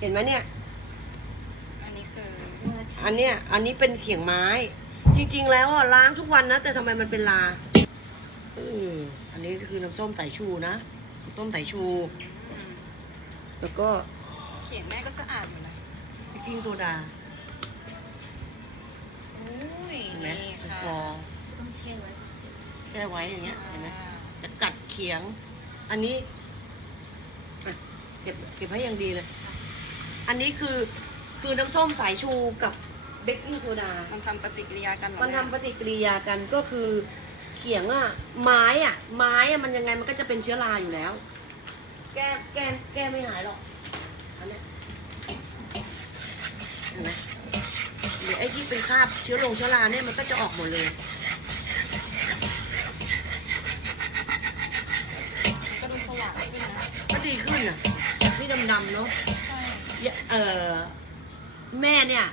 เห็นไหมเนี่ย อันนี้คือ อันเนี้ยอันนี้เป็นเขียงไม้ จริงๆ แล้วอะล้างทุกวันนะ แต่ทำไมมันเป็นลาเอออันนี้คือน้ำส้มสายชูนะน้ำส้มสายชู อืมแล้วก็เขียนแม่ก็สะอาดอยู่นะเบกกิ้งโซดาอุ้ยเห็นไหมนี่เป็นค่ะฟองต้องแช่ไว้ แช่ไว้อย่างเงี้ยเห็นไหม อ่าจะกัดเขียง อันนี้อะเก็บเก็บให้อย่างดีเลย อันนี้คือคือน้ำส้มสายชูกับเบกกิ้งโซดา มันทำปฏิกิริยากันเหรอมันทำปแม่ฏิกิริยากันก็คือเขียงอะไม้อะไม้อะมันยังไงมันก็จะเป็นเชื้อราอยู่แล้ว แก้แก้แก้ไม่หายหรอกอันเนี้ยเห็นไหมหรือไอ้ที่เป็นคราบเชื้อลงเชื้อราเนี่ยมันก็จะออกหมดเลยก็ดูสว่างขึ้นนะก็ดีขึ้นอะจากที่ดำๆเนาะใช่อย่า เออแม่เนี่ย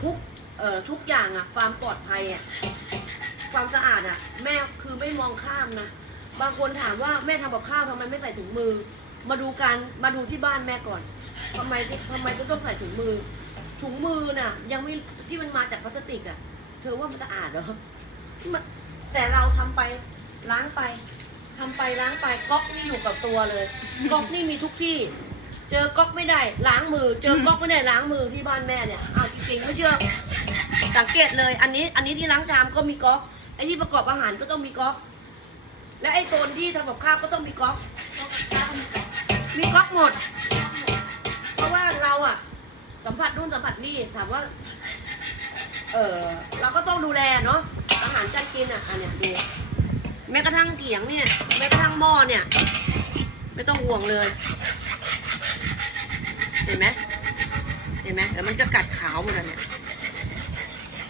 ทุกเอ่อทุกอย่างอะความปลอดภัยอะความสะอาดอะแม่คือไม่มองข้ามนะบางคนถามว่าแม่ทำกับข้าวทำไมไม่ใส่ถุงมือ มาดูการมาดูที่บ้านแม่ก่อนทำไมทำไมต้องใส่ถุงมือ ถุงมือน่ะ ยังไม่ที่มันมาจากพลาสติกอะเธอว่ามันสะอาดเหรอแต่เราทำไปล้างไปทำไปล้างไปก๊อกนี่อยู่กับตัวเลยก๊อกนี่มีทุกที่ เจอก๊อกไม่ได้ล้างมือ เจอก๊อกไม่ได้ล้างมือที่บ้านแม่เนี่ยอ้าวจริงๆไม่เชื่อ สังเกตเลย อันนี้อันนี้ที่ล้างชามก็มีก๊อกไอ้ที่ประกอบอาหารก็ต้องมีก๊อก และไอ้โซนที่ทำกับข้าวก็ต้องมีก๊อกมีก๊อกหมด เพราะว่าเราอะสัมผัสนู่นสัมผัสนี่ถามว่า เออเราก็ต้องดูแลเนาะอาหารการกินอะอันเนี้ยดูแม้กระทั่งเขียงเนี่ยแม้กระทั่งหม้อเนี่ย ไม่ต้องห่วงเลย เห็นไหมเห็นไหมแล้วมันจะกัดขาวหมดเลยเนี่ย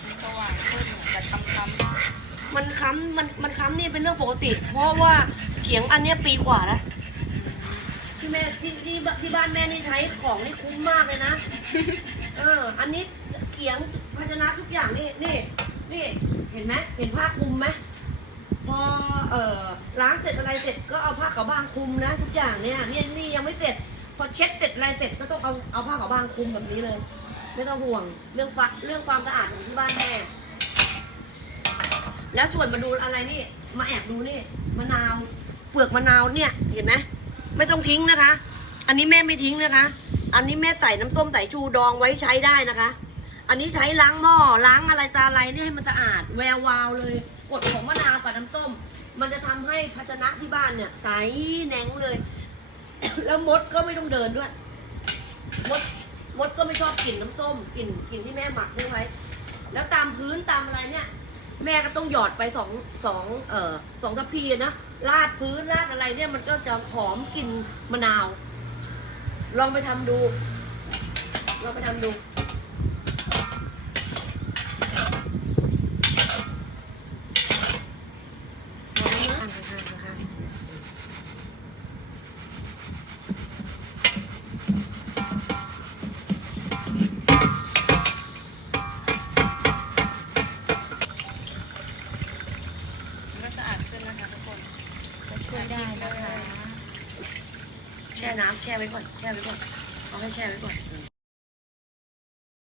มันสว่างขึ้นเหมือนกับคำๆมันค้ำมันมันค้ำนี่เป็นเรื่องปกติ เพราะว่าเขียงอันเนี้ยปีกว่าแล้วที่แม่ที่ที่ที่บ้านแม่นี่ใช้ของนี่คุ้มมากเลยนะ เออ อันนี้เขียงภาชนะทุกอย่างนี่นี่นี่เห็นไหมเห็นผ้าคลุมไหมพอเอ่อล้างเสร็จอะไรเสร็จก็เอาผ้าขาวบางคลุมนะ ทุกอย่างเนี่ยนี่นี่ยังไม่เสร็จ พอเช็ดเสร็จอะไรเสร็จก็ต้องเอาเอาผ้าขาวบางคลุมแบบนี้เลย ไม่ต้องห่วงเรื่องฟักเรื่องความสะอาดของที่บ้านแม่แล้วส่วนมาดูอะไรนี่ มาแอบดูนี่มะนาวเปลือกมะนาวเนี่ย เห็นไหมไม่ต้องทิ้งนะคะ อันนี้แม่ไม่ทิ้งนะคะ อันนี้แม่ใส่น้ำส้มสายชูดองไว้ใช้ได้นะคะ อันนี้ใช้ล้างหม้อล้างอะไรตาอะไรเนี่ยให้มันสะอาดแวววาวเลยกดของมะนาวกับน้ำส้ม มันจะทำให้ภาชนะที่บ้านเนี่ยใสแหนงเลย แล้วมดก็ไม่ต้องเดินด้วย มดมดก็ไม่ชอบกลิ่นน้ำส้มกลิ่นกลิ่นที่แม่หมักด้วยไว้ แล้วตามพื้นตามอะไรเนี่ย แม่ก็ต้องหยอดไปสองสองเอ่อสองทัพพีนะลาดพื้นลาดอะไรเนี่ยมันก็จะหอมกลิ่นมะนาว ลองไปทำดู ลองไปทำดู นะคะแช่น้ำแช่ไว้ก่อน แช่ไว้ก่อน เอาให้แช่ไว้ก่อน